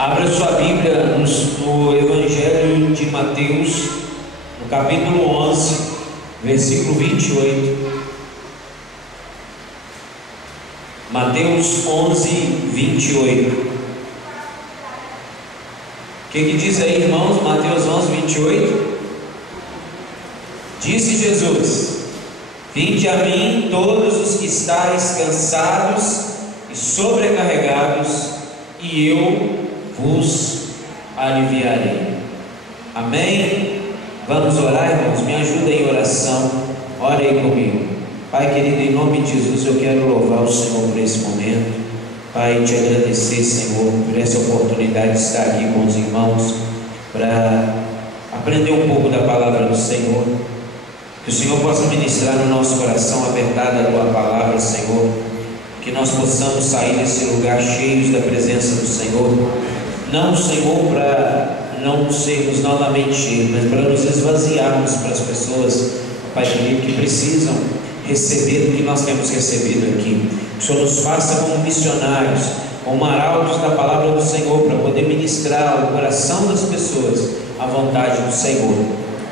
Abra sua Bíblia no Evangelho de Mateus, no capítulo 11, versículo 28. Mateus 11, 28. O que diz aí, irmãos? Mateus 11, 28. Disse Jesus: Vinde a mim todos os que estáis cansados e sobrecarregados, e eu vos aliviarei. Amém? Vamos orar, irmãos? Me ajuda em oração. Ore aí comigo. Pai querido, em nome de Jesus, eu quero louvar o Senhor por esse momento. Pai, te agradecer, Senhor, por essa oportunidade de estar aqui com os irmãos para aprender um pouco da palavra do Senhor. Que o Senhor possa ministrar no nosso coração a verdade da tua palavra, Senhor. Que nós possamos sair desse lugar cheios da presença do Senhor. Não, Senhor, para não sermos novamente cheios, mas para nos esvaziarmos para as pessoas, Pai querido, que precisam receber o que nós temos recebido aqui. Que o Senhor nos faça como missionários, como arautos da palavra do Senhor, para poder ministrar ao coração das pessoas a vontade do Senhor.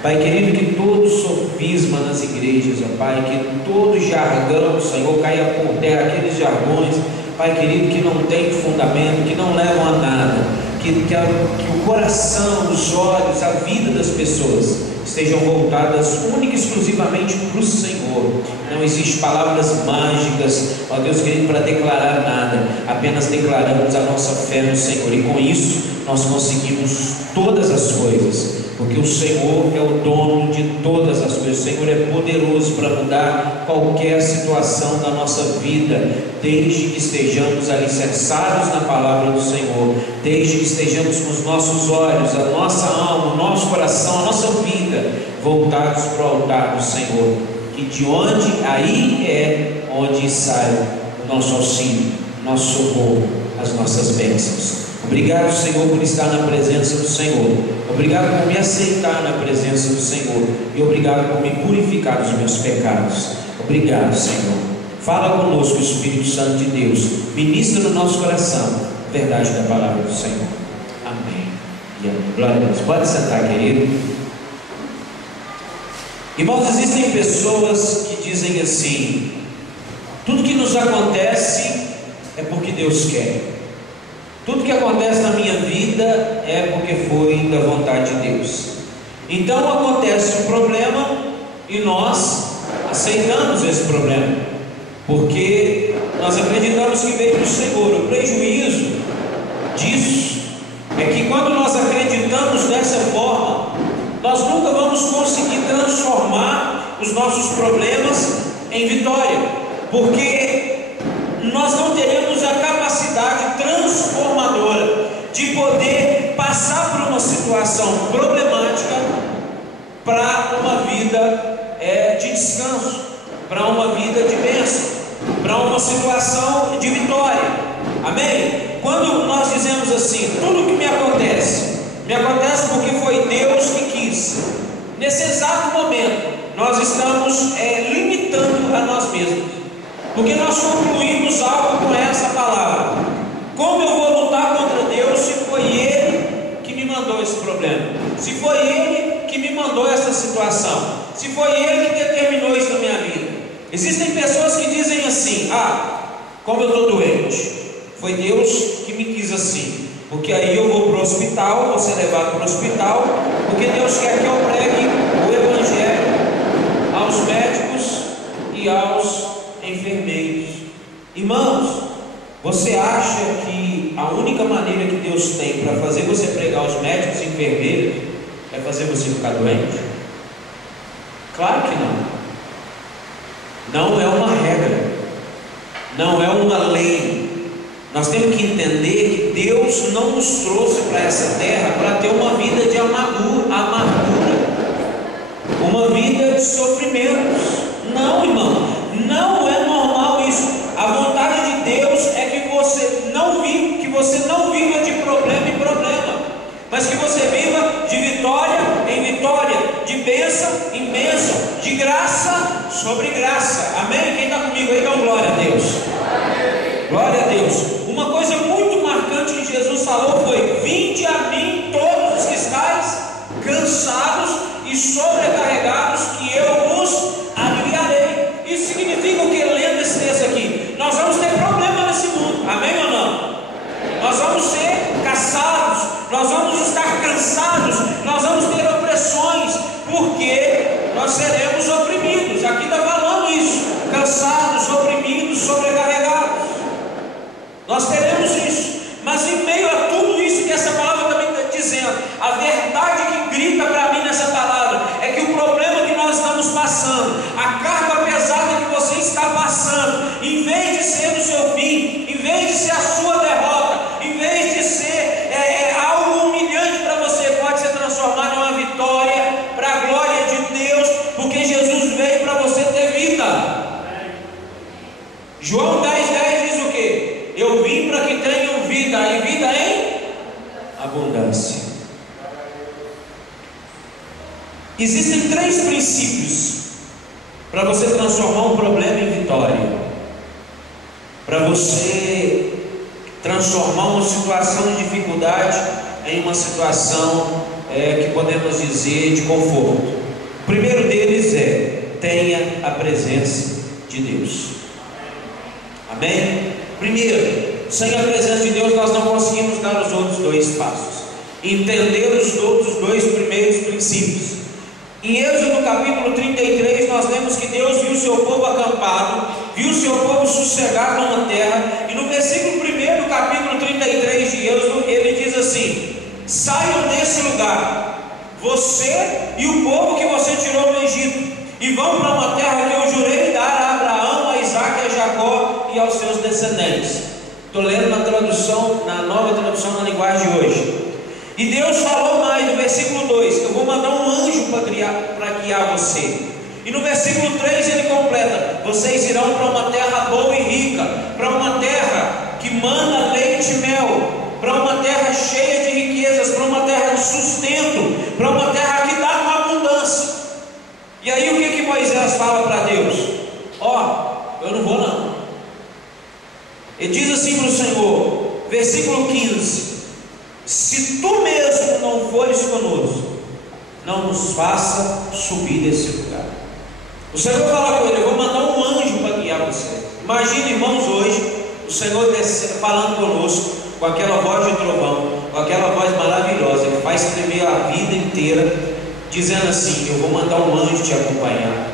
Pai querido, que todo sofisma nas igrejas, ó Pai, que todo jargão, Senhor, caia por terra, aqueles jargões, Pai querido, que não tem fundamento, que não levam a nada, que o coração, os olhos, a vida das pessoas estejam voltadas única e exclusivamente para o Senhor. Não existe palavras mágicas, ó Deus querido, para declarar nada, apenas declaramos a nossa fé no Senhor, e com isso nós conseguimos todas as coisas, porque o Senhor é o dono de todas as coisas. O Senhor é poderoso para mudar qualquer situação da nossa vida, desde que estejamos alicerçados na palavra do Senhor, desde que estejamos com os nossos olhos, a nossa alma, o nosso coração, a nossa vida voltados para o altar do Senhor, que de onde aí é onde sai o nosso auxílio, nosso socorro, as nossas bênçãos. Obrigado, Senhor, por estar na presença do Senhor. Obrigado por me aceitar na presença do Senhor. E obrigado por me purificar dos meus pecados. Obrigado, Senhor. Fala conosco, Espírito Santo de Deus. Ministra no nosso coração a verdade da palavra do Senhor. Amém. E amém. Glória a Deus. Pode sentar, querido. Irmãos, existem pessoas que dizem assim: tudo que nos acontece é porque Deus quer. Tudo que acontece na minha vida é porque foi da vontade de Deus. Então acontece um problema e nós aceitamos esse problema, porque nós acreditamos que veio do Senhor. O prejuízo disso é que quando nós acreditamos dessa forma, nós nunca vamos conseguir transformar os nossos problemas em vitória, porque nós não teremos a capacidade transformadora de poder passar por uma situação problemática para uma vida de descanso, para uma vida de bênção, para uma situação de vitória. Amém? Quando nós dizemos assim: tudo que me acontece porque foi Deus que quis, nesse exato momento nós estamos limitando a nós mesmos, porque nós concluímos algo com essa palavra: como eu vou lutar contra Deus se foi Ele que me mandou esse problema, se foi Ele que me mandou essa situação, se foi Ele que determinou isso na minha vida? Existem pessoas que dizem assim: como eu estou doente, foi Deus que me quis assim, porque aí eu vou para o hospital, vou ser levado para o hospital, porque Deus quer que eu pregue o Evangelho aos médicos e aos enfermeiros. Irmãos, você acha que a única maneira que Deus tem para fazer você pregar aos médicos e enfermeiros é fazer você ficar doente? Claro que não. Não é uma regra, não é uma lei. Nós temos que entender que Deus não nos trouxe para essa terra para ter uma vida de amargura, uma vida de sofrimentos. Não, irmão, não é normal isso. A vontade de Deus é que você não viva de problema em problema, mas que você viva de vitória em vitória, de bênção em bênção, de graça sobre graça. Amém? Quem está comigo aí, dá glória a Deus. Glória a Deus. Uma coisa muito marcante que Jesus falou foi: a mim todos os que estáis cansados e sobrecarregados, que eu vos aliviarei. Isso significa o que, lendo esse texto aqui? Nós vamos ter problema nesse mundo, amém ou não? Nós vamos ser caçados, nós vamos estar cansados, nós vamos ter opressões, porque nós seremos oprimidos. Aqui está falando isso: cansados, oprimidos, sobrecarregados. Nós teremos isso, mas em meio a tudo isso que essa palavra também está dizendo, a verdade que grita para mim nessa palavra é que o problema que nós estamos passando, a carga pesada que você está passando, em vez de ser o seu fim, em vez de ser a sua derrota, em vez de ser algo humilhante para você, pode ser transformado em uma vitória para a glória de Deus, porque Jesus veio para você ter vida. João 10,10 diz o quê? Eu vim para que tenham vida, e vida em abundância. Existem 3 princípios para você transformar um problema em vitória, para você transformar uma situação de dificuldade em uma situação que podemos dizer de conforto. O primeiro deles tenha a presença de Deus. Amém? Primeiro, sem a presença de Deus nós não conseguimos dar os outros 2 passos, entender os outros 2 primeiros princípios. Em Êxodo capítulo 33 nós lemos que Deus viu o seu povo acampado, viu o seu povo sossegado numa terra, e no versículo 1 do capítulo 33 de Êxodo ele diz assim: saiam desse lugar, você e o povo que você tirou do Egito, e vão para uma terra que eu jurei dar a Abraão, a Isaque, a Jacó e aos seus descendentes. Estou lendo na tradução, na nova tradução na linguagem de hoje. E Deus falou mais no versículo 2: eu vou mandar um anjo para guiar você. E no versículo 3 ele completa: vocês irão para uma terra boa e rica, para uma terra que manda leite e mel, para uma terra cheia de riquezas, para uma terra de sustento, para uma terra que dá uma abundância. E aí o que Moisés fala para Deus? Eu não vou não. Ele diz assim para o Senhor, versículo 15: se tu mesmo não fores conosco, não nos faça subir desse lugar. O Senhor fala com ele: eu vou mandar um anjo para guiar você. Imagina, irmãos, hoje o Senhor falando conosco com aquela voz de trovão, com aquela voz maravilhosa que faz tremer a vida inteira, dizendo assim: eu vou mandar um anjo te acompanhar.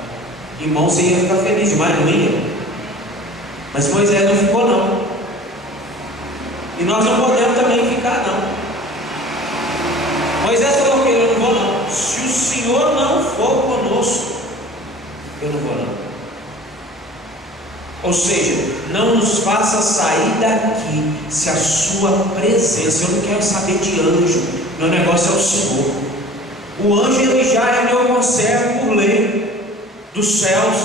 Irmão, você ia ficar feliz demais, não ia? Mas Moisés não ficou não, e nós não podemos também ficar não. Moisés falou que eu não vou não. Se o Senhor não for conosco, eu não vou não. Ou seja, não nos faça sair daqui se a sua presença, eu não quero saber de anjo, meu negócio é o Senhor. O anjo ele já é meu conservo por lei dos céus.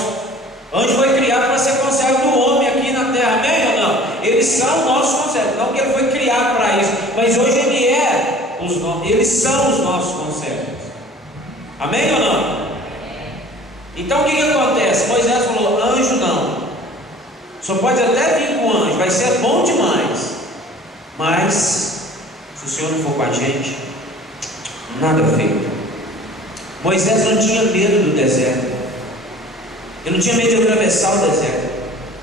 O anjo foi criado para ser conservo do homem aqui na terra, amém ou não? Eles são nossos conservos, não que ele foi criado para isso, mas hoje eles são os nossos conservos, amém ou não? Então o que acontece? Moisés falou: anjo não, só pode até vir com anjo, vai ser bom demais, mas se o Senhor não for com a gente, nada feito. Moisés não tinha medo do deserto, ele não tinha medo de atravessar o deserto.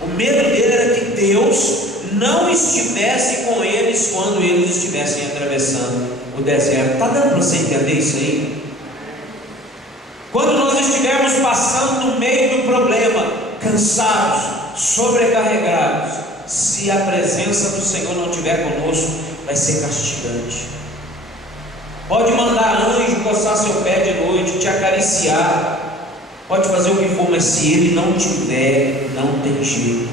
O medo dele era que Deus não estivesse com eles quando eles estivessem atravessando o deserto. Está dando para você entender isso aí? Quando nós estivermos passando no meio do problema, cansados, sobrecarregados, se a presença do Senhor não estiver conosco, vai ser castigante. Pode mandar anjo coçar seu pé de noite, te acariciar, pode fazer o que for, mas se ele não tiver, não tem jeito.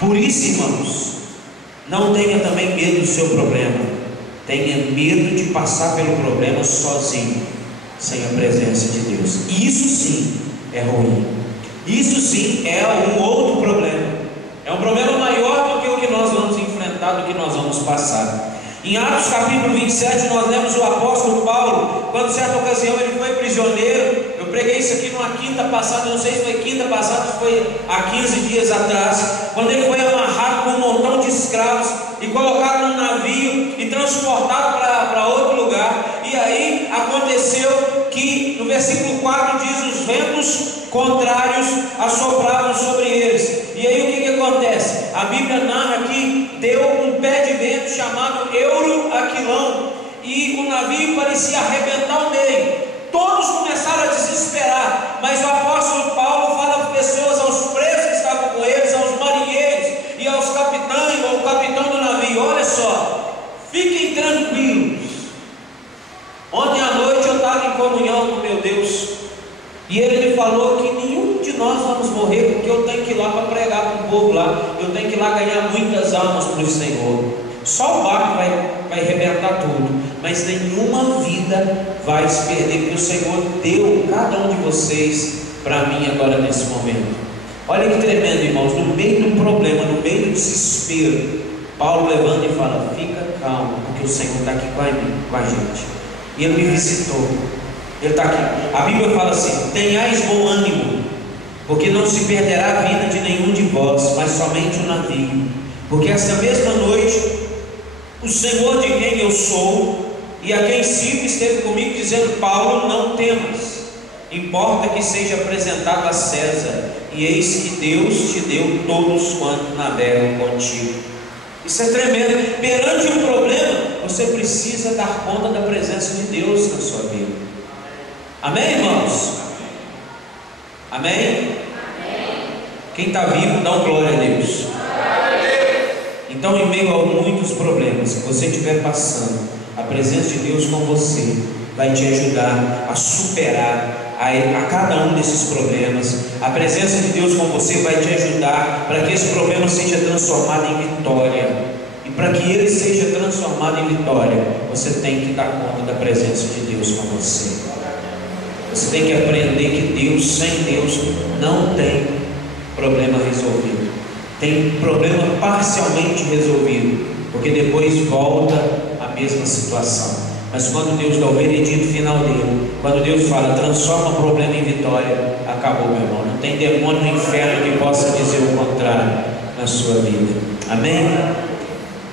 Por isso, irmãos, não tenha também medo do seu problema. Tenha medo de passar pelo problema sozinho, sem a presença de Deus. Isso sim é ruim. Isso sim é um outro problema. É um problema maior do que o que nós vamos enfrentar, do que nós vamos passar. Em Atos capítulo 27 nós lemos o apóstolo Paulo, quando certa ocasião ele foi prisioneiro. Eu preguei isso aqui numa quinta passada, não sei se foi quinta passada, se foi há 15 dias atrás, quando ele foi amarrado com um montão de escravos e colocado num navio e transportado E aí aconteceu que no versículo 4 diz: os ventos contrários assopravam sobre eles. E aí o que acontece? A Bíblia narra que deu um pé de vento chamado Euroaquilão, e o navio parecia arrebentar ao meio. Todos começaram a desesperar, mas o apóstolo Paulo fala às pessoas, aos presos que estavam com eles, aos marinheiros e aos capitães, ou o capitão do navio: olha só, fiquem tranquilos. Ontem à noite eu estava em comunhão com meu Deus, e ele me falou que nenhum de nós vamos morrer, porque eu tenho que ir lá para pregar para o povo lá, eu tenho que ir lá ganhar muitas almas para o Senhor. Só o barco vai arrebentar tudo, mas nenhuma vida vai se perder, porque o Senhor deu cada um de vocês para mim agora nesse momento. Olha que tremendo, irmãos, no meio do problema, no meio do desespero, Paulo levanta e fala: fica calmo, porque o Senhor está aqui com a gente, e Ele me visitou, Ele está aqui. A Bíblia fala assim: tenhais bom ânimo, porque não se perderá a vida de nenhum de vós, mas somente o navio. Porque esta mesma noite o Senhor de quem eu sou e a quem sirvo esteve comigo, dizendo: Paulo, não temas, importa que seja apresentado a César, e eis que Deus te deu todos quantos navegam contigo. Isso é tremendo. Perante um problema, você precisa dar conta da presença de Deus na sua vida. Amém, irmãos? Amém? Amém. Quem está vivo, dá um glória a Deus. Então, em meio a muitos problemas que você estiver passando, a presença de Deus com você vai te ajudar a superar a cada um desses problemas. A presença de Deus com você vai te ajudar para que esse problema seja transformado em vitória. E para que ele seja transformado em vitória, você tem que dar conta da presença de Deus com você. Você tem que aprender que Deus, sem Deus, não tem problema resolvido. Tem problema parcialmente resolvido, porque depois volta a mesma situação. Mas quando Deus dá o veredito final dele, quando Deus fala: transforma o problema em vitória, acabou, meu irmão. Não tem demônio no inferno que possa dizer o contrário na sua vida. Amém?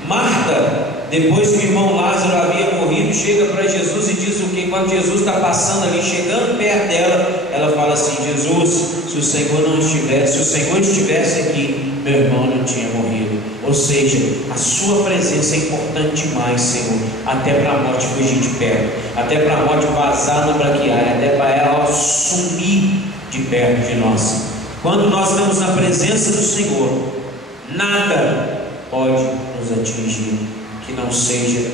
Marta, depois que o irmão Lázaro havia morrido, chega para Jesus e diz o que? Quando Jesus está passando ali, chegando perto dela, ela fala assim: Jesus, se o Senhor estivesse aqui, meu irmão não tinha morrido. Ou seja, a sua presença é importante demais, Senhor, até para a morte fugir de perto, até para a morte vazar na braquiária, até para ela sumir de perto de nós. Quando nós estamos na presença do Senhor, nada pode nos atingir que não seja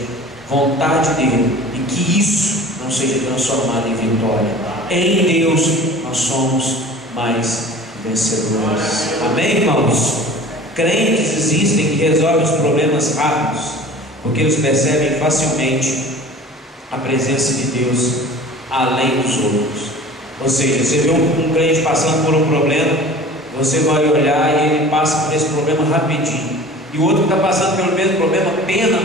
vontade dele, e que isso não seja transformado em vitória. Em Deus nós somos mais vencedores. Amém, irmãos? Crentes existem que resolvem os problemas rápidos, porque eles percebem facilmente a presença de Deus além dos outros. Ou seja, você vê um crente passando por um problema, você vai olhar e ele passa por esse problema rapidinho, e o outro que está passando pelo mesmo problema, pena.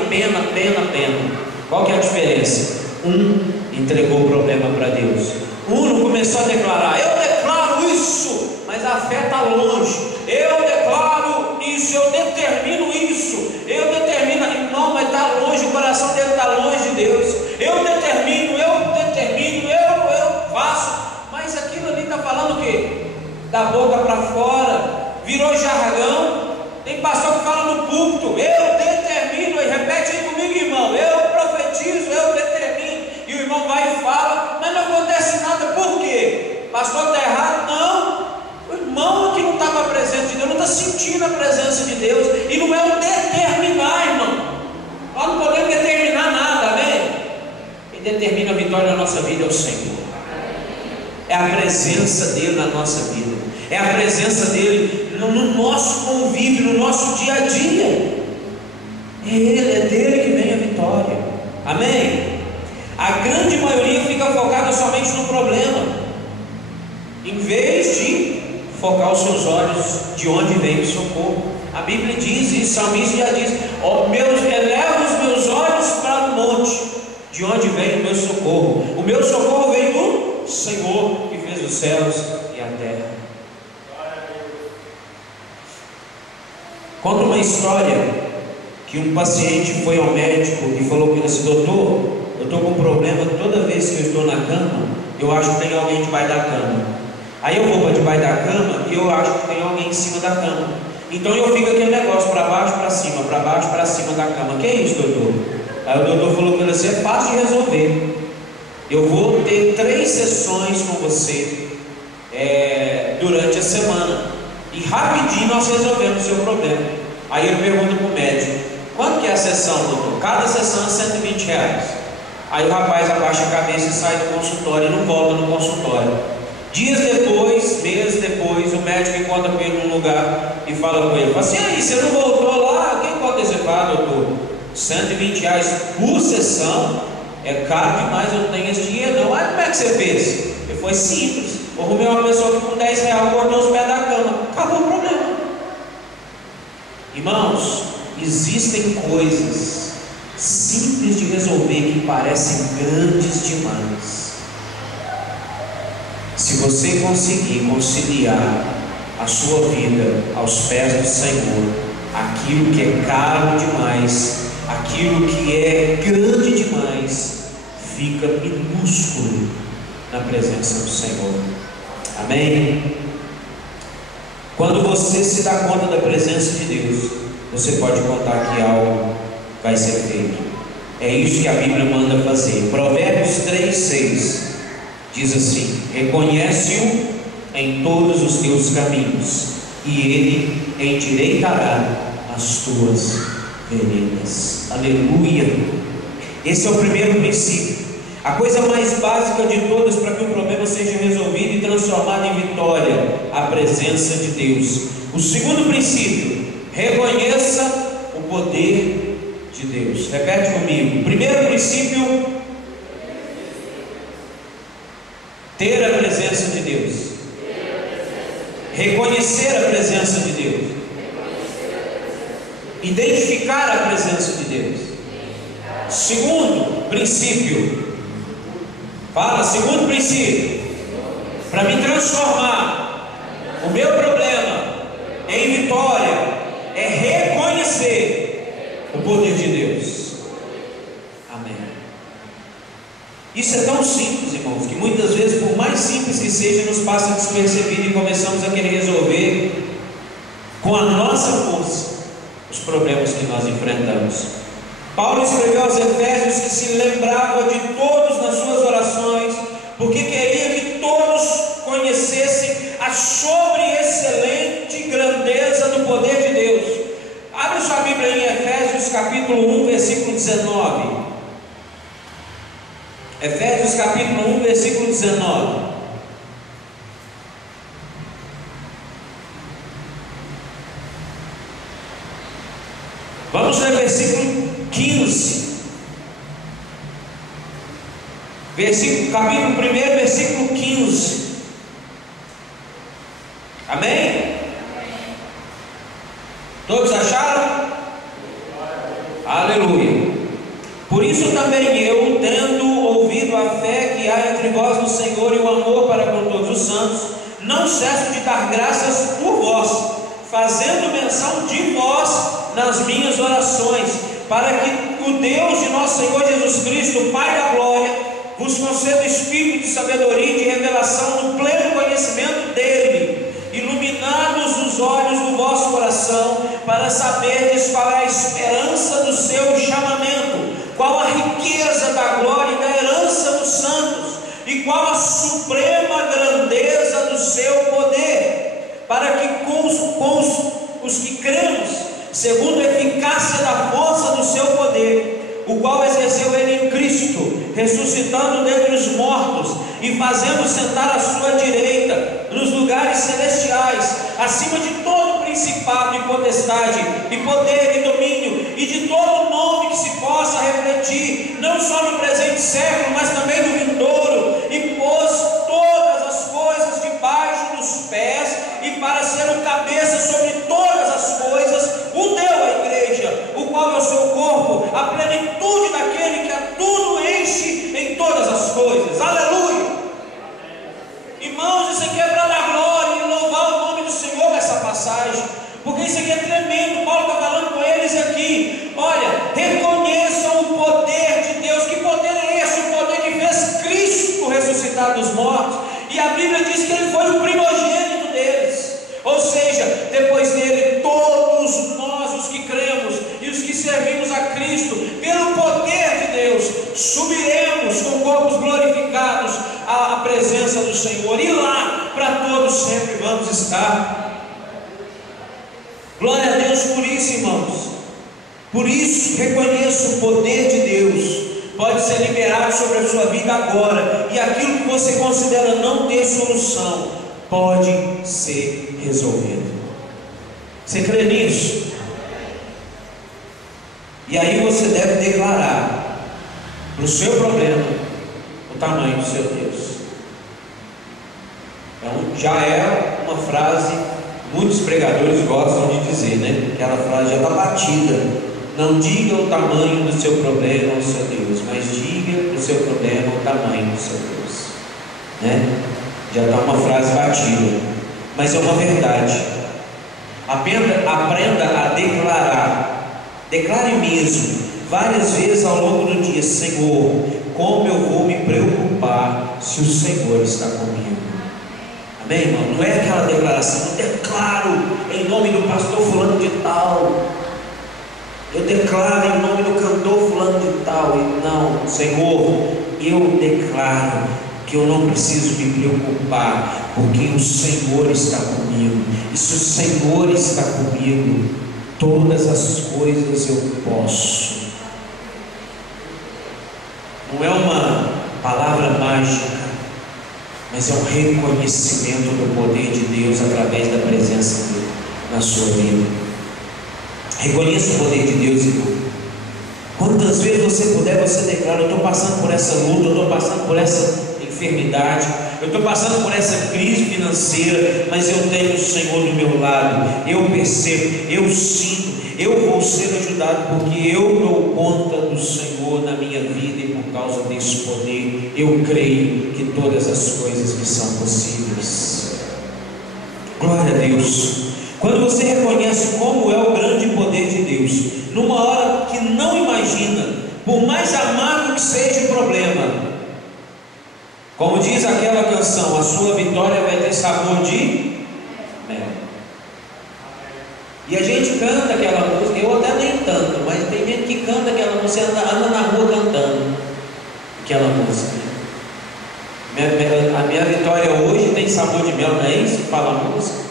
Qual que é a diferença? Um entregou o problema para Deus, um não começou a declarar: eu declaro isso, mas a fé está longe. Eu declaro isso, eu determino isso, não, mas está longe, o coração dele está longe de Deus. Eu determino, eu faço, mas aquilo ali está falando o quê? Da boca para fora, virou jargão. Tem pastor que fala no púlpito: eu determino, e repete aí comigo, irmão: eu profetizo, eu determino, e o irmão vai e fala, mas não acontece nada. Por quê? Pastor está errado? Não. O irmão que não está com a presença de Deus, não está sentindo a presença de Deus, e não é o determinar, irmão. Nós não podemos determinar nada, amém? Quem determina a vitória na nossa vida é o Senhor. É a presença dele na nossa vida, é a presença dele no nosso convívio, no nosso dia a dia. É dele que vem a vitória, amém? A grande maioria fica focada somente no problema, em vez de focar os seus olhos de onde vem o socorro. A Bíblia diz isso, o salmista já diz: eleva os meus olhos para o monte, de onde vem o meu socorro. O meu socorro vem do Senhor, que fez os céus e a terra. Conta uma história que um paciente foi ao médico e falou para ele assim: doutor, eu estou com um problema, toda vez que eu estou na cama, eu acho que tem alguém debaixo da cama. Aí eu vou para debaixo da cama e eu acho que tem alguém em cima da cama. Então eu fico aquele negócio, para baixo, para cima da cama. Que é isso, doutor? Aí o doutor falou para você, é fácil de resolver. Eu vou ter 3 sessões com você durante a semana, e rapidinho nós resolvemos o seu problema. Aí ele pergunta para o médico, quanto que é a sessão, doutor? Cada sessão é R$120. Aí o rapaz abaixa a cabeça e sai do consultório e não volta no consultório. Dias depois, meses depois, o médico encontra com ele num lugar e fala com ele, fala assim, aí, você não voltou lá? Quem pode dizer? Ah, doutor, R$120 por sessão é caro demais, eu não tenho esse dinheiro não. Aí como é que você fez? Ele foi simples, eu arrumei uma pessoa que com R$10 cortou os pés da cama, acabou o problema. Irmãos, existem coisas simples de resolver que parecem grandes demais. Se você conseguir conciliar a sua vida aos pés do Senhor, aquilo que é caro demais, aquilo que é grande demais, fica minúsculo na presença do Senhor. Amém? Quando você se dá conta da presença de Deus, você pode contar que algo vai ser feito. É isso que a Bíblia manda fazer. Provérbios 3:6 diz assim: reconhece-o em todos os teus caminhos, e ele endireitará as tuas veredas. Aleluia! Esse é o primeiro princípio, a coisa mais básica de todas para que o problema seja resolvido e transformado em vitória: a presença de Deus. O segundo princípio: reconheça o poder de Deus. Repete comigo. Primeiro princípio: ter a presença de Deus. Reconhecer a presença de Deus. Identificar a presença de Deus. Segundo princípio, fala, segundo princípio, para me transformar o meu problema em vitória, é reconhecer o poder de Deus. Amém. Isso é tão simples, irmãos, que muitas vezes, por mais simples que seja, nos passa despercebido e começamos a querer resolver com a nossa força os problemas que nós enfrentamos. Paulo escreveu aos Efésios que se lembrava de todos nas suas orações, porque queria que todos conhecessem a sobreexcelente grandeza do poder de Deus. Abre sua Bíblia em Efésios capítulo 1, versículo 19. Efésios capítulo 1, versículo 19. Vamos ler versículo 15. Capítulo 1, versículo 15. Amém? Todos acharam? Aleluia. Por isso também eu, tendo ouvido a fé que há entre vós no Senhor e o amor para com todos os santos, não cesso de dar graças por vós, fazendo menção de vós nas minhas orações, para que o Deus de nosso Senhor Jesus Cristo, Pai da glória, vos conceda espírito de sabedoria e de revelação no pleno conhecimento dele, iluminados os olhos do vosso coração, para saberdes qual é a esperança do seu chamamento, qual a riqueza da glória e da herança dos santos, e qual a suprema grandeza do seu poder, para que com os que cremos, segundo a eficácia da força do seu poder, o qual exerceu ele em Cristo, ressuscitando dentre os mortos e fazendo sentar à sua direita nos lugares celestiais, acima de todo principado e potestade, e poder e domínio, e de todo nome que se possa refletir, não só no presente século, mas também no vindouro, e pôs todas as coisas debaixo dos pés, e para ser o cabeça sobre todas as coisas, o deu à igreja, o qual é o seu corpo, a plenitude daquele que a tudo enche em todas as coisas. Aleluia! Irmãos, isso aqui é para dar glória e louvar o nome do Senhor nessa passagem, porque isso aqui é tremendo. Paulo está falando com eles aqui: olha, reconheçam o poder de Deus. Que poder é presença do Senhor, e lá para todos sempre vamos estar. Glória a Deus por isso, irmãos. Por isso, reconheça o poder de Deus. Pode ser liberado sobre a sua vida agora, e aquilo que você considera não ter solução, pode ser resolvido. Você crê nisso? E aí você deve declarar para o seu problema o tamanho do seu Deus. Então já é uma frase, muitos pregadores gostam de dizer, né? Aquela frase já está batida. Não diga o tamanho do seu problema ao seu Deus, mas diga o seu problema o tamanho do seu Deus, né? Já está uma frase batida, mas é uma verdade. Aprenda a declarar, declare mesmo, várias vezes ao longo do dia: Senhor, como eu vou me preocupar se o Senhor está comigo? Amém, irmão? Não é aquela declaração: eu declaro em nome do pastor fulano de tal, eu declaro em nome do cantor fulano de tal. E não, Senhor, eu declaro que eu não preciso me preocupar, porque o Senhor está comigo, e se o Senhor está comigo, todas as coisas eu posso. Não é uma palavra mágica, mas é um reconhecimento do poder de Deus através da presença dele na sua vida. Reconheça o poder de Deus, irmão. Quantas vezes você puder, você declara: eu estou passando por essa luta, eu estou passando por essa enfermidade, eu estou passando por essa crise financeira, mas eu tenho o Senhor do meu lado. Eu percebo, eu sinto, eu vou ser ajudado, porque eu dou conta do Senhor na minha vida, e por causa desse poder eu creio que todas as coisas me são possíveis. Glória a Deus. Quando você reconhece como é o grande poder de Deus, numa hora que não imagina, por mais amargo que seja o problema, como diz aquela canção, a sua vitória vai ter sabor de mel. E a gente canta aquela música, eu até nem tanto, mas tem gente que canta aquela música, anda na rua cantando aquela música. A minha vitória hoje tem sabor de mel, não é isso que fala a música?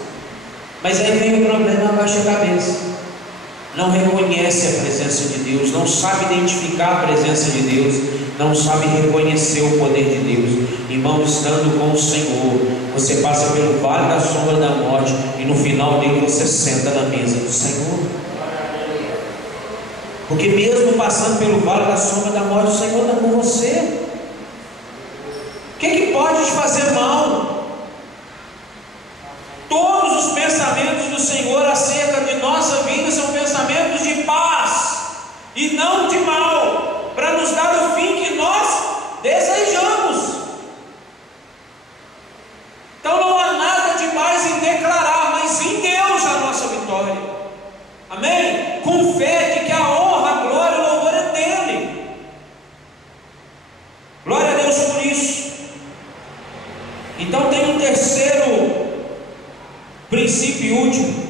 Mas aí vem o problema: abaixa a cabeça, não reconhece a presença de Deus, não sabe identificar a presença de Deus, não sabe reconhecer o poder de Deus. Irmão, estando com o Senhor, você passa pelo vale da sombra da morte, e no final dele você senta na mesa do Senhor. Porque mesmo passando pelo vale da sombra da morte, o Senhor está com você. O que pode te fazer mal? Todos os pensamentos do Senhor acerca de nossa vida são pensamentos de paz e não de mal, para nos dar o fim que nós desejamos. Então não há nada demais em declarar, mas em Deus a nossa vitória. Amém? Com fé de que a honra, a glória e o louvor é dele. Glória a Deus por isso. Então tem um terceiro princípio e último.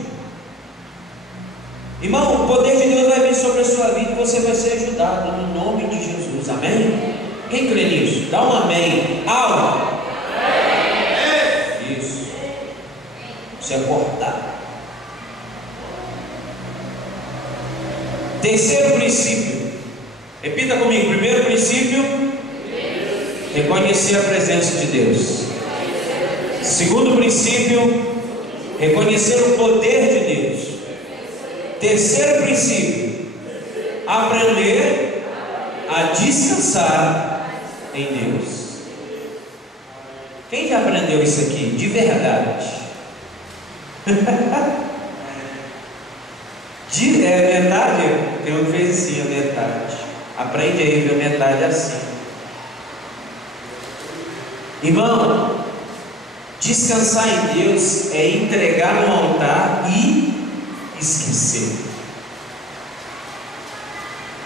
Irmão, o poder de Deus vai vir sobre a sua vida, e você vai ser ajudado no nome de Jesus. Amém? Quem crê nisso? Dá um amém. Alma. Isso. Você acordar. Terceiro princípio. Repita comigo. Primeiro princípio: reconhecer a presença de Deus. Segundo princípio: reconhecer o poder de Deus. Terceiro princípio: aprender a descansar em Deus. Quem já aprendeu isso aqui de verdade? É metade? Tem um que fez assim, a metade. Aprende aí, viu? Metade assim. Irmão, descansar em Deus é entregar no altar e esquecer.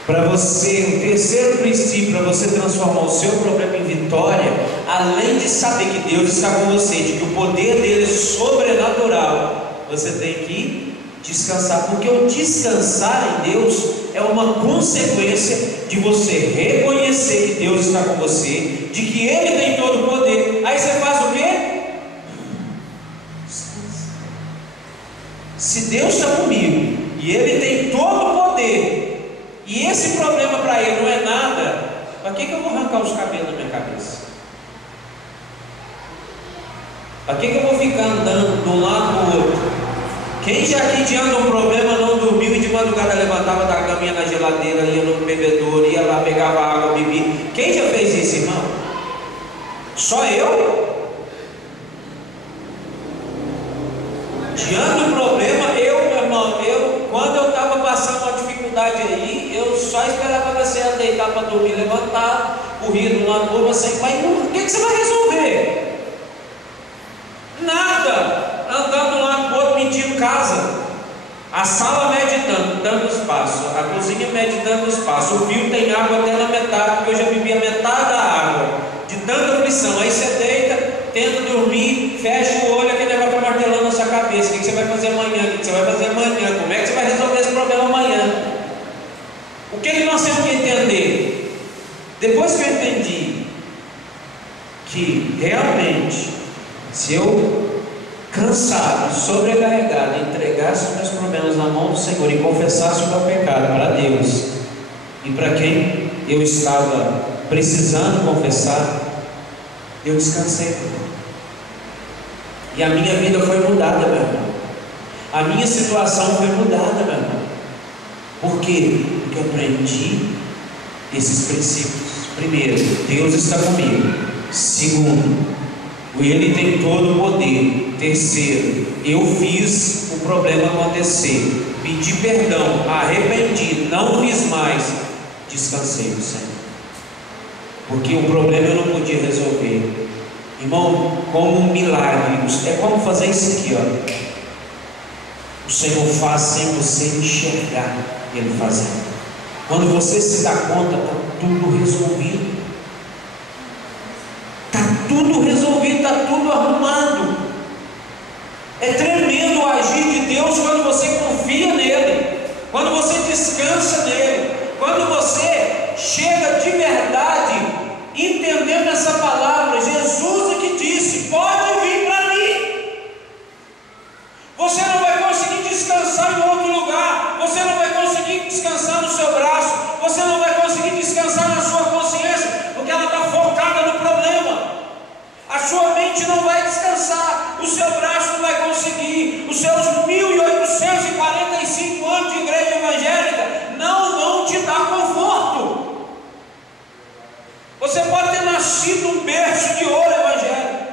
Para você, o terceiro princípio, para você transformar o seu problema em vitória, além de saber que Deus está com você, de que o poder dele é sobrenatural, você tem que descansar, porque o descansar em Deus é uma consequência de você reconhecer que Deus está com você, de que Ele tem todo o poder. Aí você faz o quê? Se Deus está comigo e Ele tem todo o poder, e esse problema para Ele não é nada, para que eu vou arrancar os cabelos da minha cabeça? Para que eu vou ficar andando de um lado para o outro? Quem já aqui diante de um problema não dormiu e de madrugada levantava da caminha na geladeira, ia no bebedouro, ia lá, pegava água, bebia? Quem já fez isso, irmão? Só eu? Diante do problema, quando eu estava passando uma dificuldade aí, eu só esperava você deitar para dormir, levantar, corria de um lado para o outro, assim, mas o que você vai resolver? Nada. Andando de um lado para o outro, medindo casa, a sala meditando, dando espaço, a cozinha meditando espaço, o fio tem água até na metade, porque eu já bebi a metade da água, de tanta aflição. Aí você deita, tenta dormir, fecha o olho, aquele negócio está martelando na sua cabeça. O que você vai fazer amanhã? O que você vai fazer amanhã? Como é que você vai resolver esse problema amanhã? O que nós temos que entender? Depois que eu entendi que realmente, se eu cansado, sobrecarregado, entregasse os meus problemas na mão do Senhor e confessasse o meu pecado para Deus e para quem eu estava precisando confessar, eu descansei. E a minha vida foi mudada, meu irmão. A minha situação foi mudada, meu irmão. Por quê? Porque eu aprendi esses princípios. Primeiro, Deus está comigo. Segundo, Ele tem todo o poder. Terceiro, eu fiz o problema acontecer, pedi perdão, arrependi, não fiz mais, descansei no Senhor, porque o problema eu não podia resolver, irmão, como um milagre. É como fazer isso aqui, ó. O Senhor faz sem você enxergar Ele fazendo. Quando você se dá conta, está tudo resolvido. Está tudo resolvido, está tudo arrumado. É tremendo o agir de Deus quando você confia nele, quando você descansa nele, quando você chega de verdade, entendendo essa palavra. Jesus é que disse: pode vir para mim. Você não vai conseguir descansar em outro lugar, você não vai conseguir descansar no seu braço, você não vai conseguir descansar na sua consciência, porque ela está focada no problema. A sua mente não vai descansar, o seu braço não vai conseguir, os seus 1845 anos de igreja evangélica não vão te dar conforto. Você pode ter nascido num berço de ouro evangélico,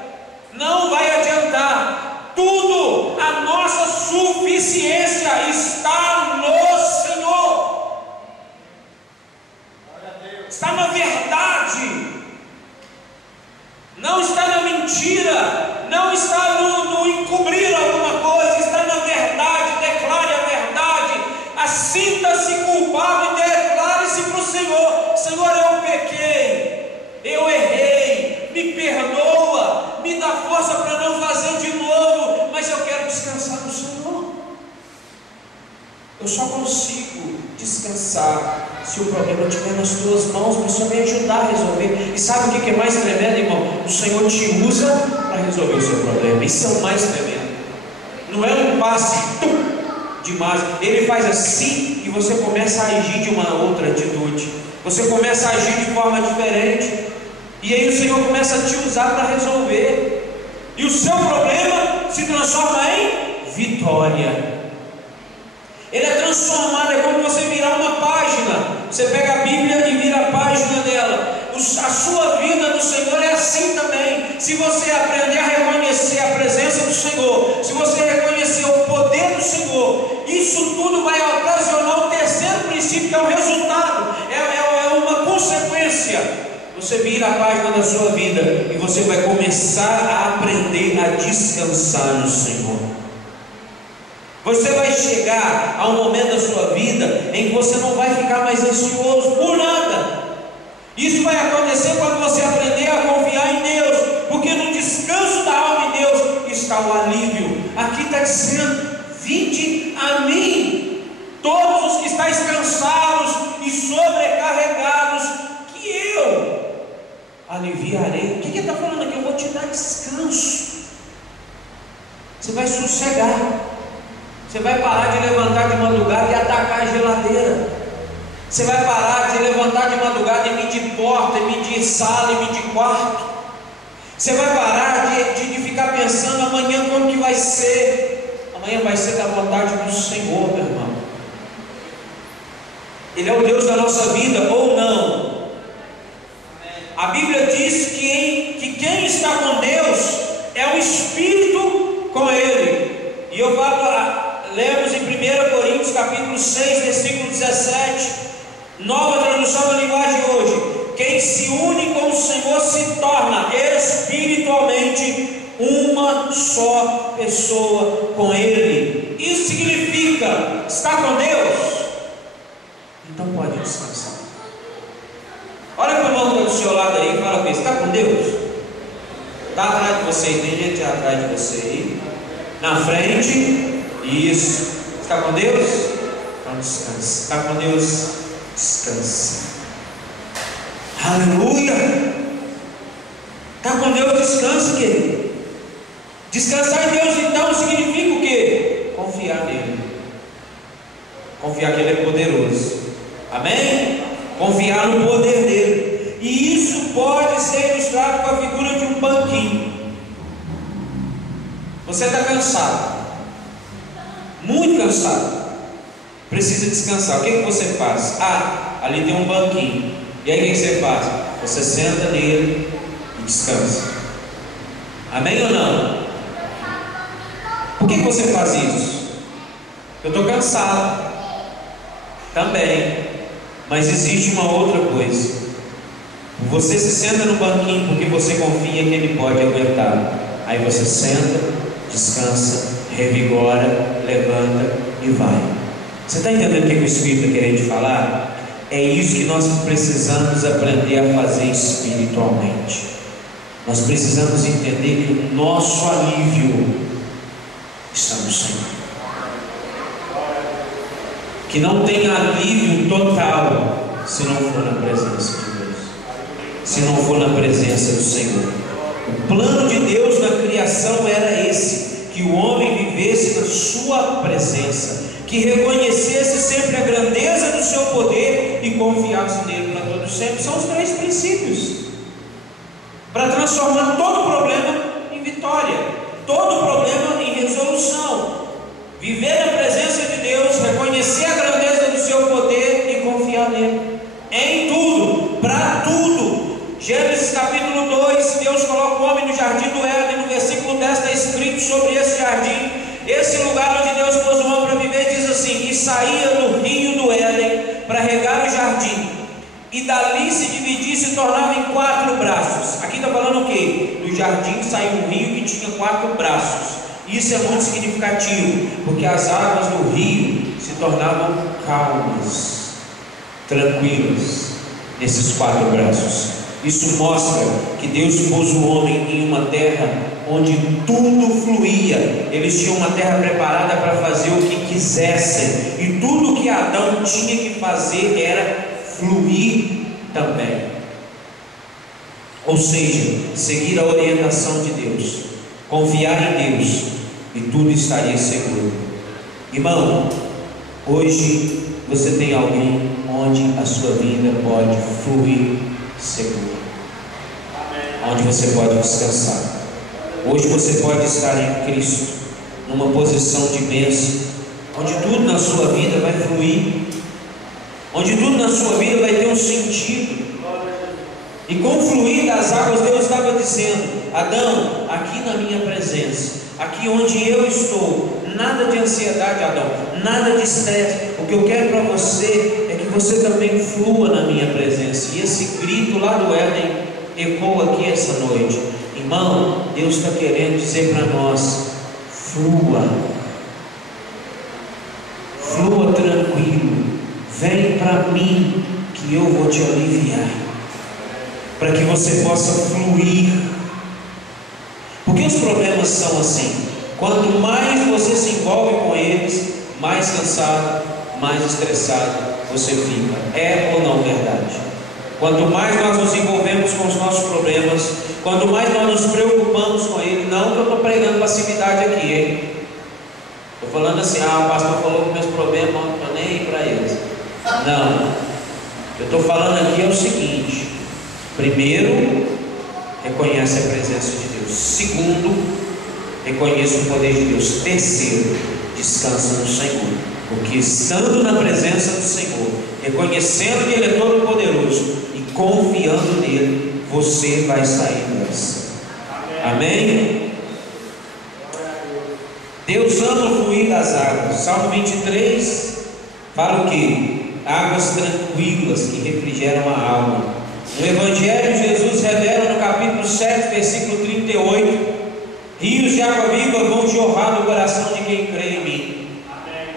não vai adiantar. Tudo, a nossa suficiência está no Senhor, está na verdade. Não está na mentira, não está no encobrir alguma coisa, está na verdade. Declare a verdade, assinta-se culpado e declare-se para o Senhor: Senhor, eu pequei, eu errei, me perdoa, me dá força para não fazer de novo, mas eu quero descansar no Senhor. Eu só consigo descansar se o problema estiver nas tuas mãos, para o Senhor me ajudar a resolver. E sabe o que é mais tremendo, irmão? O Senhor te usa para resolver o seu problema. Isso é o mais tremendo. Não é um passe demais. Ele faz assim e você começa a agir de uma outra atitude. Você começa a agir de forma diferente. E aí o Senhor começa a te usar para resolver. E o seu problema se transforma em vitória. Ele é transformado, é como você virar uma página. Você pega a Bíblia e vira a página dela. A sua vida no Senhor é assim também. Se você aprender a reconhecer a presença do Senhor, se você reconhecer o poder do Senhor, isso tudo vai ocasionar o terceiro princípio, que é o resultado, é uma consequência. Você vira a página da sua vida e você vai começar a aprender a descansar no Senhor. Você vai chegar a um momento da sua vida em que você não vai ficar mais ansioso por nada. Isso vai acontecer quando você aprender a confiar em Deus, porque no descanso da alma em Deus está o alívio. Aqui está dizendo: vinde a mim, todos os que estáis cansados e sobrecarregados, aliviarei. O que ele está falando aqui? Eu vou te dar descanso. Você vai sossegar. Você vai parar de levantar de madrugada e atacar a geladeira. Você vai parar de levantar de madrugada e medir porta, e medir sala, e medir quarto. Você vai parar de ficar pensando amanhã como que vai ser. Amanhã vai ser da vontade do Senhor, meu irmão. Ele é o Deus da nossa vida ou não? A Bíblia diz que quem está com Deus é o Espírito com Ele. E eu lemos em 1 Coríntios capítulo 6, versículo 17, nova tradução da linguagem de hoje: quem se une com o Senhor se torna espiritualmente uma só pessoa com Ele. Isso significa, está com Deus? Então pode descansar. Olha para o irmão que está do seu lado aí e fala com ele: está com Deus? Está atrás de você, tem gente atrás de você aí, na frente. Isso. Está com Deus? Então descansa. Está com Deus? Descansa. Aleluia! Está com Deus? Descansa, querido. Descansar em Deus então significa o quê? Confiar nele. Confiar que Ele é poderoso. Amém? Confiar no poder dele. E isso pode ser ilustrado com a figura de um banquinho. Você está cansado, muito cansado, precisa descansar. O que você faz? Ali tem um banquinho. E aí o que você faz? Você senta nele e descansa. Amém ou não? Por que você faz isso? Eu estou cansado também. Mas existe uma outra coisa. Você se senta no banquinho porque você confia que Ele pode aguentar. Aí você senta, descansa, revigora, levanta e vai. Você está entendendo o que o Espírito está querendo te falar? É isso que nós precisamos aprender a fazer espiritualmente. Nós precisamos entender que o nosso alívio está no Senhor. Que não tem alívio total se não for na presença de Deus, se não for na presença do Senhor. O plano de Deus na criação era esse: que o homem vivesse na sua presença, que reconhecesse sempre a grandeza do seu poder e confiasse nele para todo sempre. São os 3 princípios para transformar todo problema em vitória, todo problema em resolução. Viver na presença de Deus, reconhecer a grandeza do seu poder e confiar nele em tudo, para tudo. Gênesis capítulo 2, Deus coloca o homem no jardim do Éden. No versículo 10 está escrito sobre esse jardim, esse lugar onde Deus pôs o homem para viver, diz assim: e saía do rio do Éden para regar o jardim, e dali se dividia e se tornava em 4 braços. Aqui está falando o quê? Do jardim saiu um rio que tinha 4 braços. Isso é muito significativo, porque as águas do rio se tornavam calmas, tranquilas, nesses 4 braços. Isso mostra que Deus pôs o homem em uma terra onde tudo fluía. Eles tinham uma terra preparada para fazer o que quisessem, e tudo que Adão tinha que fazer era fluir também. Ou seja, seguir a orientação de Deus, confiar em Deus, e tudo estaria seguro. Irmão, hoje você tem alguém onde a sua vida pode fluir seguro, onde você pode descansar. Hoje você pode estar em Cristo, numa posição de bênção, onde tudo na sua vida vai fluir, onde tudo na sua vida vai ter um sentido. E com o fluir das águas, Deus estava dizendo: Adão, aqui na minha presença, aqui onde eu estou, nada de ansiedade, Adão, nada de estresse. O que eu quero para você é que você também flua na minha presença. E esse grito lá do Éden ecoa aqui essa noite. Irmão, Deus está querendo dizer para nós: flua, flua tranquilo, vem para mim que eu vou te aliviar, para que você possa fluir. Porque os problemas são assim: quanto mais você se envolve com eles, mais cansado, mais estressado você fica. É ou não verdade? Quanto mais nós nos envolvemos com os nossos problemas, quanto mais nós nos preocupamos com ele, não que eu estou pregando passividade aqui, hein? Estou falando assim, o pastor falou que meus problemas não estou nem aí para eles. Não, eu estou falando aqui é o seguinte: primeiro, reconhece a presença de Deus. Segundo, reconheça o poder de Deus. Terceiro, descansa no Senhor, porque estando na presença do Senhor, reconhecendo que Ele é todo poderoso e confiando nele, você vai sair dessa. Amém? Deus ama o fluir das águas. Salmo 23 fala o que? Águas tranquilas que refrigeram a alma. No Evangelho, Jesus revela no capítulo 7, versículo 38: rios de água viva vão jorrar no coração de quem crê em mim.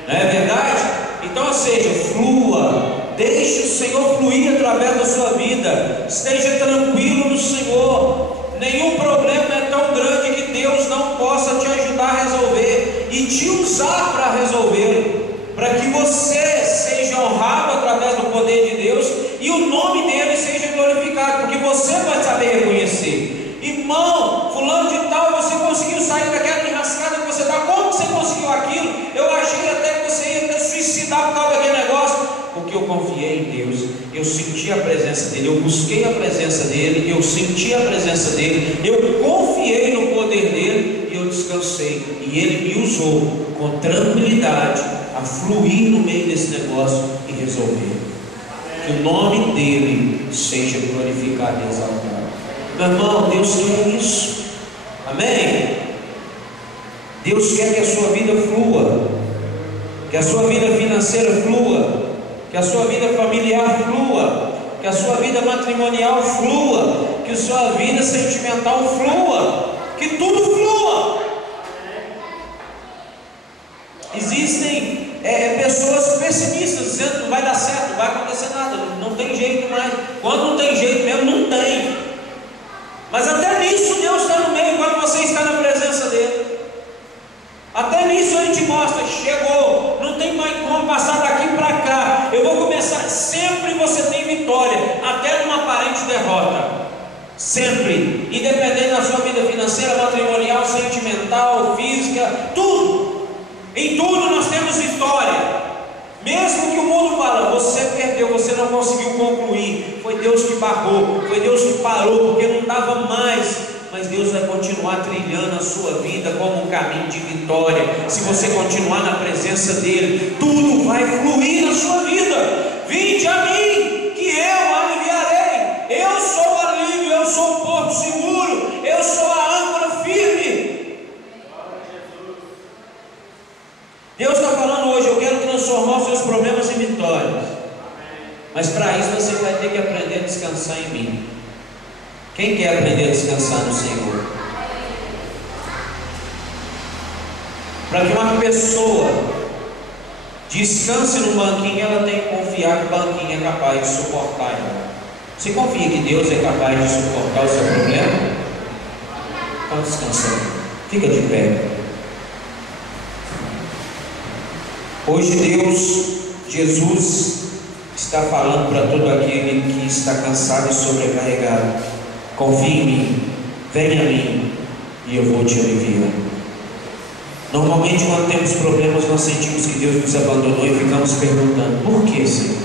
Não é verdade? Então, ou seja, flua, deixe o Senhor fluir através da sua vida, esteja tranquilo no Senhor. Nenhum problema é tão grande que Deus não possa te ajudar a resolver e te usar para resolvê-lo, para que você seja honrado através do poder de Deus e o nome dele seja glorificado, porque você vai saber reconhecer. Irmão, fulano de tal, você conseguiu sair daquela enrascada que você está. Como você conseguiu aquilo? Eu achei até que você ia se suicidar por causa daquele negócio. Porque eu confiei em Deus, eu senti a presença dele, eu busquei a presença dele, eu senti a presença dele, eu confiei no poder dele e eu descansei. E ele me usou com tranquilidade a fluir no meio desse negócio e resolver. Que o nome dele seja glorificado e exaltado. Meu irmão, Deus quer isso. Amém? Deus quer que a sua vida flua, que a sua vida financeira flua, que a sua vida familiar flua, que a sua vida matrimonial flua, que a sua vida sentimental flua, que tudo flua. Existem pessoas pessimistas dizendo que não vai dar certo, não vai acontecer nada, não tem jeito mais. Quando não tem jeito mesmo, não tem. Mas até nisso Deus está no meio quando você está na presença dele. Até nisso ele te mostra: chegou, não tem mais como passar daqui para cá. Eu vou começar. Sempre você tem vitória, até numa aparente derrota. Sempre, independente da sua vida financeira, matrimonial, sentimental, física, tudo. Em tudo nós temos vitória. Mesmo que o mundo fala, você perdeu, você não conseguiu concluir, foi Deus que barrou, foi Deus que parou, porque não dava mais. Mas Deus vai continuar trilhando a sua vida como um caminho de vitória. Se você continuar na presença dele, tudo vai fluir na sua vida. Vinde a mim, que eu aliviarei. Eu sou o alívio, eu sou o porto seguro, eu sou a âncora firme. Deus está falando hoje: eu quero transformar os seus problemas em vitórias. Mas para isso você vai ter que aprender a descansar em mim. Quem quer aprender a descansar no Senhor? Para que uma pessoa descanse no banquinho, ela tem que confiar que o banquinho é capaz de suportar ela. Você confia que Deus é capaz de suportar o seu problema? Então descansa. Fica de pé. Hoje Deus, Jesus, está falando para todo aquele que está cansado e sobrecarregado: confie em mim, venha a mim e eu vou te aliviar. Normalmente, quando temos problemas, nós sentimos que Deus nos abandonou e ficamos perguntando: por que, Senhor?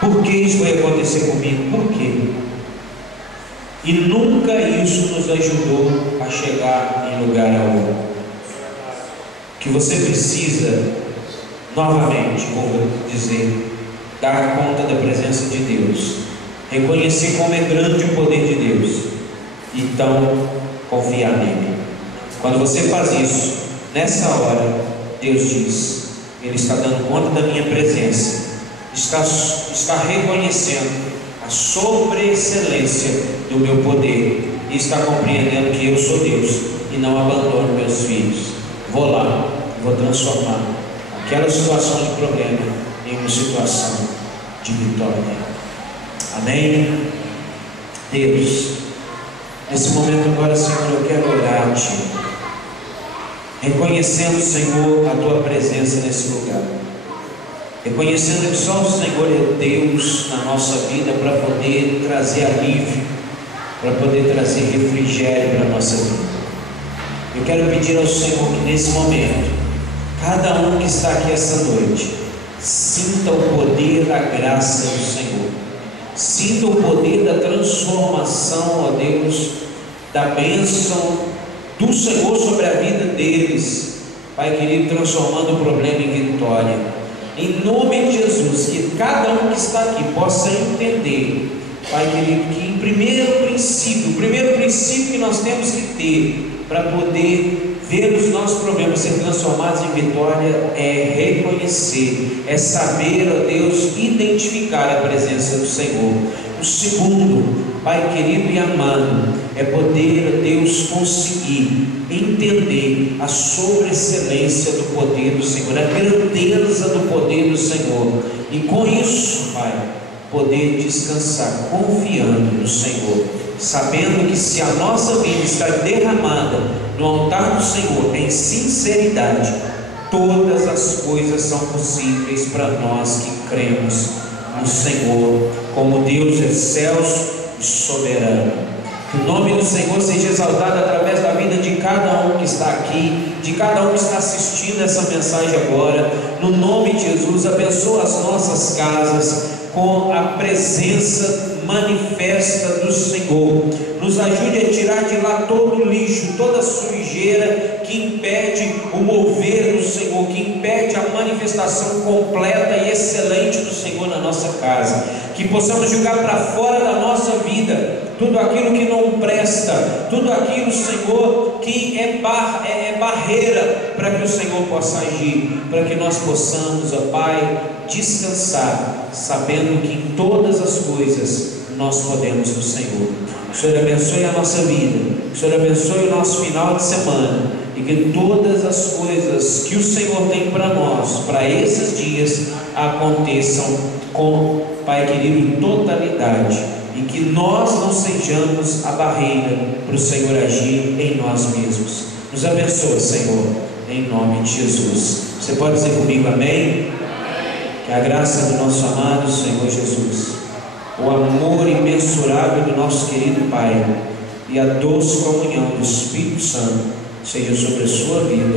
Por que isso vai acontecer comigo? Por quê? E nunca isso nos ajudou a chegar em lugar algum. Que você precisa, novamente, vou dizer, dar conta da presença de Deus, reconhecer como é grande o poder de Deus, então confiar nele. Quando você faz isso, nessa hora, Deus diz: Ele está dando conta da minha presença, está reconhecendo a sobreexcelência do meu poder e está compreendendo que eu sou Deus e não abandono meus filhos. Vou lá, vou transformar aquela situação de problema em uma situação de vitória. Amém? Deus, nesse momento agora, Senhor, eu quero orar-te, reconhecendo, Senhor, a Tua presença nesse lugar. reconhecendo que só o Senhor é Deus na nossa vida para poder trazer alívio, para poder trazer refrigério para a nossa vida. Eu quero pedir ao Senhor que nesse momento, cada um que está aqui essa noite, sinta o poder da graça do Senhor, sinta o poder da transformação, ó Deus, da bênção do Senhor sobre a vida deles, Pai querido, transformando o problema em vitória. Em nome de Jesus, que cada um que está aqui possa entender, Pai querido, que o primeiro princípio que nós temos que ter para poder ver os nossos problemas ser transformados em vitória é reconhecer, é saber, ó Deus, identificar a presença do Senhor. O segundo, Pai querido e amado, é poder, ó Deus, conseguir entender a sobreexcelência do poder do Senhor, a grandeza do poder do Senhor, e com isso, Pai, poder descansar confiando no Senhor, sabendo que se a nossa vida está derramada no altar do Senhor em sinceridade, todas as coisas são possíveis para nós que cremos no Senhor como Deus excelso e soberano. Que o nome do Senhor seja exaltado através da vida de cada um que está aqui, de cada um que está assistindo essa mensagem agora. No nome de Jesus, abençoa as nossas casas com a presença manifesta do Senhor. Nos ajude a tirar de lá todo o lixo, toda a sujeira que impede o mover do Senhor, que impede a manifestação completa e excelente do Senhor na nossa casa. Que possamos jogar para fora da nossa vida tudo aquilo que não presta, tudo aquilo, Senhor, que é barreira para que o Senhor possa agir, para que nós possamos, ó Pai, descansar, sabendo que em todas as coisas nós podemos no Senhor. Que o Senhor abençoe a nossa vida, que o Senhor abençoe o nosso final de semana, e que todas as coisas que o Senhor tem para nós, para esses dias, aconteçam com, Pai querido, totalidade, e que nós não sejamos a barreira para o Senhor agir em nós mesmos. Nos abençoe, Senhor, em nome de Jesus. Você pode dizer comigo amém? Que a graça do nosso amado Senhor Jesus, o amor imensurável do nosso querido Pai e a doce comunhão do Espírito Santo seja sobre a sua vida,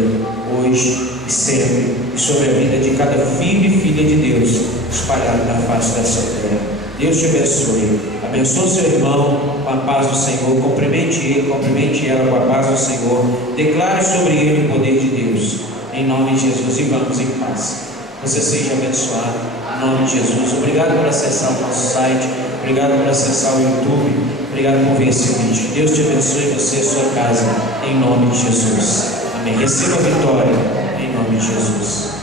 hoje e sempre, e sobre a vida de cada filho e filha de Deus espalhado na face dessa terra. Deus te abençoe. Abençoe seu irmão com a paz do Senhor. Cumprimente ele, cumprimente ela com a paz do Senhor. Declare sobre ele o poder de Deus, em nome de Jesus, e vamos em paz. Você seja abençoado em nome de Jesus. Obrigado por acessar o nosso site, obrigado por acessar o YouTube, obrigado por ver esse vídeo. Deus te abençoe, você e a sua casa, em nome de Jesus. Amém. Receba a vitória em nome de Jesus.